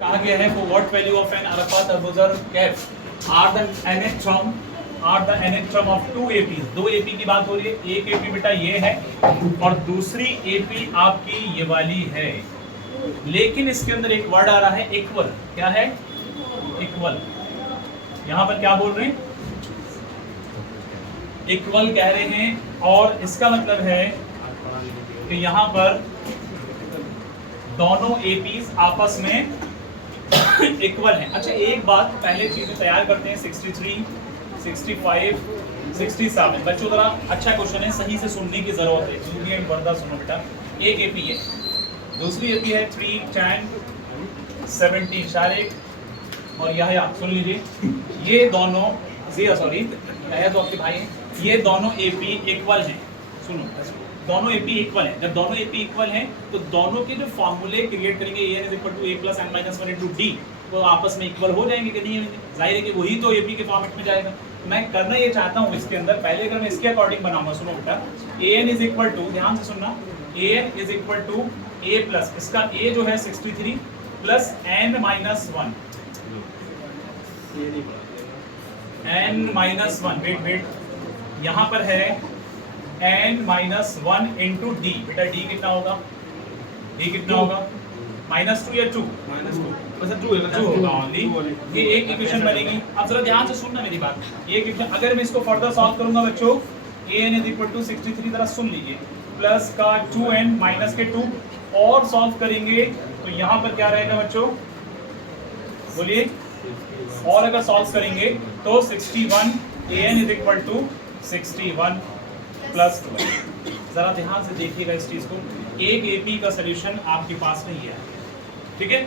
कहा गया है for what value of an alpha tarbuzar f are the nth term of two APs। दो AP की बात हो रही है, एक AP बेटा ये है और दूसरी AP आपकी ये वाली है, लेकिन इसके अंदर एक वर्ड आ रहा है इक्वल। क्या है? इक्वल। यहां पर क्या बोल रहे हैं? इक्वल कह रहे हैं और इसका मतलब है कि यहां पर दोनों APs आपस में इक्वल है। अच्छा एक बात पहले चीजें तैयार करते हैं। 63, 65, 67 बच्चों जरा अच्छा क्वेश्चन है, सही से सुनने की जरूरत है। जूनियर वर्दा सुनो बेटा। एक एपी है, दूसरी एपी है 3, 10, 17 शारिक और यहया। सुन लीजिए, ये दोनों सॉरी यहया तो आपके भाई हैं, ये दोनों एपी इक्वल हैं। सुनो, दोनों एपी इक्वल हैं। जब दोनों एपी इक्वल हैं तो दोनों के जो फॉर्मूले क्रिएट करेंगे an = a + n - 1 * d, वो आपस में इक्वल हो जाएंगे कि नहीं होंगे? जाहिर है कि वही तो एपी के फॉर्मेट में जाएगा। मैं करना ये चाहता हूँ इसके अंदर, पहले अगर मैं इसके अकॉर्डिंग बनाऊंगा, सुनो बेटा, an = ध्यान से सुनना, an = a प्लस इसका a जो है 63 प्लस n - 1 वेट यहाँ पर है n - 1 * d। बेटा d कितना होगा? d कितना होगा? -2 या 2? -2 होगा ओनली। ये एक इक्वेशन बनेगी। अब जरा ध्यान से सुनना मेरी बात। ये इक्वेशन अगर मैं इसको फर्दर सॉल्व करूंगा बच्चों, an = 63 जरा सुन लीजिए, प्लस का 2n माइनस के 2 और सॉल्व करेंगे तो यहाँ पर क्या रहेगा बच्चों? बोलिए। और अगर सॉल्व करेंगे तो 61 an = 61 प्लस 12। जरा ध्यान से देखिएगा इस चीज को। एक एपी का सॉल्यूशन आपके पास नहीं है, ठीक है?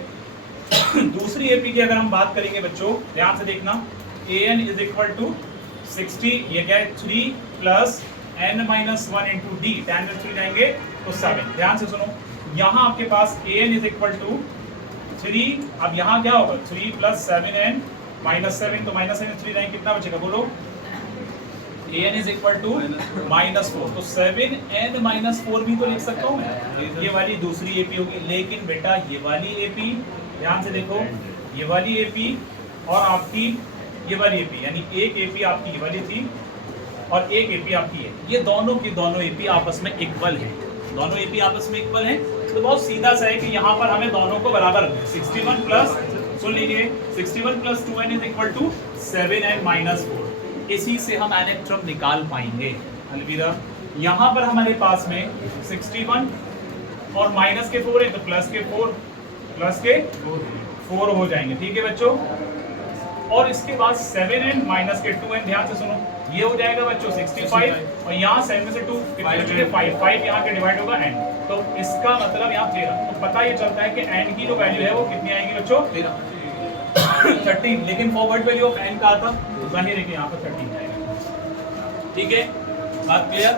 दूसरी एपी की अगर हम बात करेंगे बच्चों, ध्यान से देखना, an = 60, ये क्या है 3 प्लस n - 1 * d, 10 में 3 जाएंगे तो 7। ध्यान से सुनो, यहाँ आपके पास an = 3, अब यहाँ क्या होगा 3 प्लस 7n -7, तो -7 में 3 जाएंगे, कितना बचेगा बोलो? an = -4, तो 7n - 4 भी तो लिख सकता हूँ मैं। ये वाली दूसरी एपी होगी, लेकिन बेटा ये वाली एपी, ध्यान से देखो, ये वाली एपी और आपकी ये वाली एपी, यानी एक एपी आपकी ये वाली थी और एक एपी आपकी है, ये दोनों की दोनों एपी आपस में इक्वल है। दोनों एपी आपस में इक्वल है, तो बहुत सीधा सा है कि यहाँ पर हमें दोनों को बराबर 61 प्लस, सुन लीजिए, 61 प्लस 2n = 7n - 4। इसी से हम nth टर्म निकाल पाएंगे। अलविदा, यहाँ पर हमारे पास में 61 और माइनस के 4 है तो प्लस के 4 हो जाएंगे, ठीक है बच्चों? और इसके बाद 7n माइनस के 2n, ध्यान से सुनो, ये हो जाएगा बच्चों 65 और यहाँ 7 में से 2 कितने बचेंगे? 5 यहाँ के डिवाइड होगा n, तो इसका मतलब यहाँ 13। तो पता ये चलता है कि n की जो वैल्यू है वो कितनी आएगी बच्चों? 13। लेकिन फॉरवर्ड वैल्यू ऑफ n का था, जाहिर है कि यहाँ पर 13 आएगा। ठीक है, बात क्लियर?